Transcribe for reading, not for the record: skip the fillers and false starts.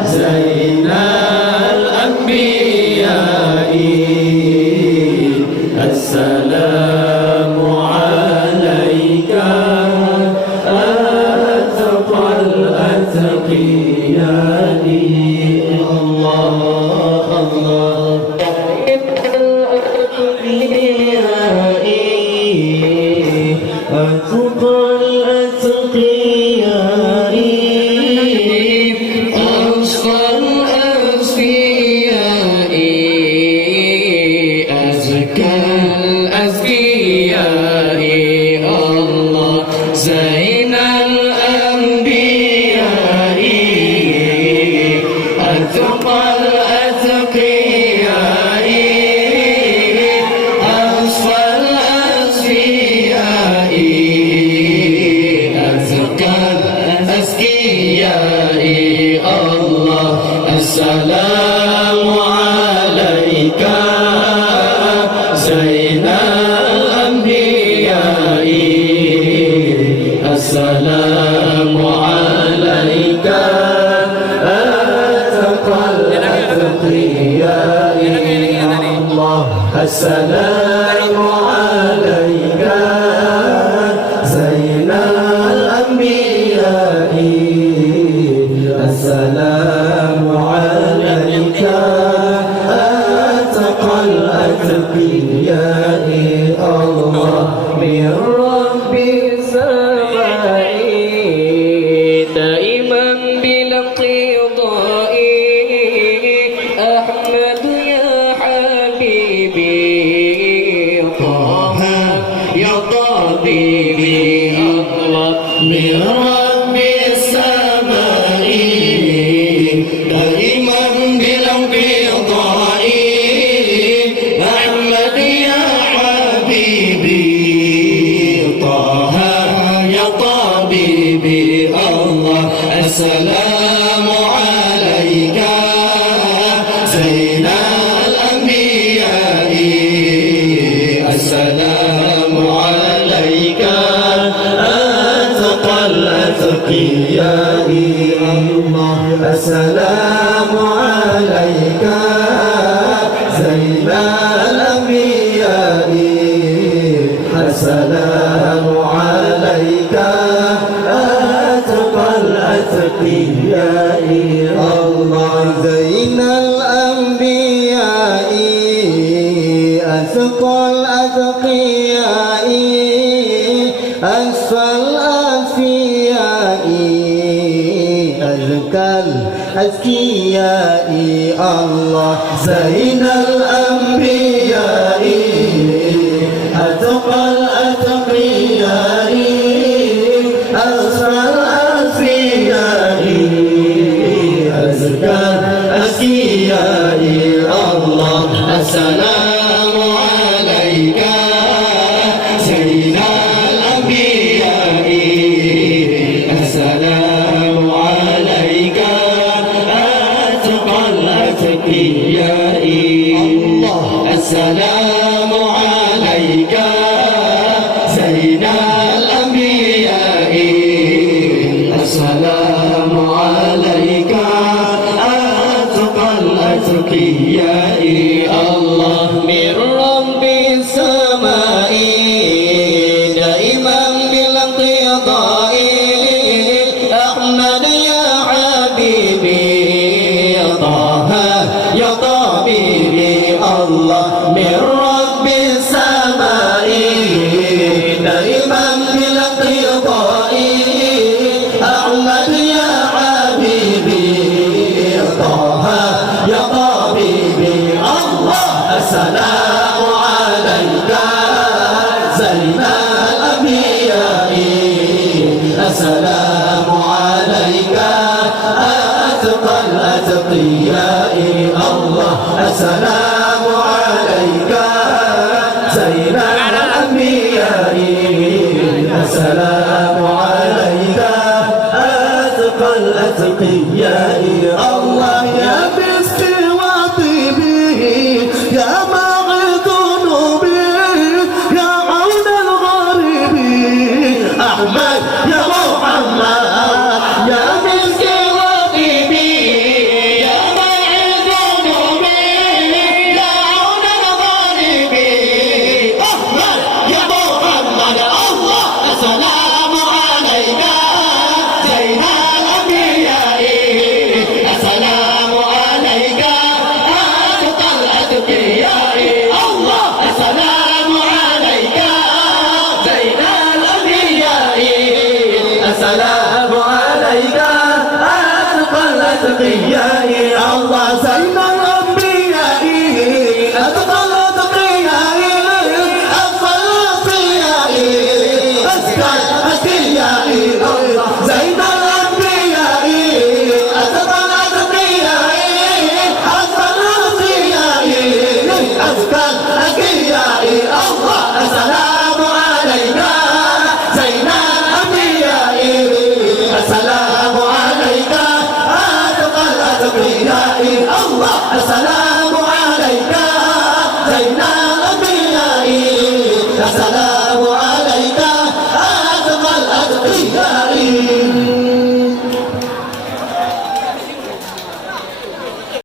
زين الأنبياء السلام عليك أتقى الأتقياء الله الله أتقى الأتقياء أصفى الأصفياء أزكى الأزكياء الله زين الأنبياء أتقى الأتقياء أصفى الأصفياء أزكى الأزكياء الله السلام عليك زين الأنبياء السلام عليك أتقى الأتقياء الله السلام عليك زين الأنبياء السلام عليك أتقى الأتقياء الله من رب السماء دائما بلا انقضاء أحمد يا حبيبي طه يا طبيبي الله من رب السماء دائما بلا انقضاء أحمد يا حبيبي طه يا طبيبي الله السلام عليك زين الأنبياء السلام عليك أتقى الأتقياء الله السلام عليك زين الأنبياء السلام عليك أتقى الأتقياء الله زين الأنبياء أتقى الأتقياء أسفى الأسفياء أزكى الأزكياء الله زين الأنبياء أتقى الأتقياء أسفى الأسفياء أزكى الأزكياء الله السلام عليك زين الأنبياء السلام عليك أتقى الأتقياء الله السلام عليك زين الأنبياء السلام عليك أتقى الأتقياء الله من رب السماء دائما بلا انقضاء أحمد يا حبيبي طه يا طبيبي الله من رب السماء دائما بلا انقضاء أحمد يا حبيبي طه يا طبيبي الله السلام عليك زين الأنبياء السلام عليك أتقى الأتقياء الله السلام عليك زين الأنبياء السلام عليك أتقى الأتقياء الله يا مسكي وطيبي يا معي ذنوبي يا عون الغريب أحمد يا محمد يا مسكي وطيبي الأتقياء الله زين الأنبياء أتقى الأتقياء أفضل الأتقياء أزكى الأتقياء زين الأنبياء أتقى الأتقياء أفضل الأتقياء أزكى الأتقياء الله السلام عليك زين الأنبياء السلام عليك أتقى الأتقياء الله السلام عليك زين الأنبياء السلام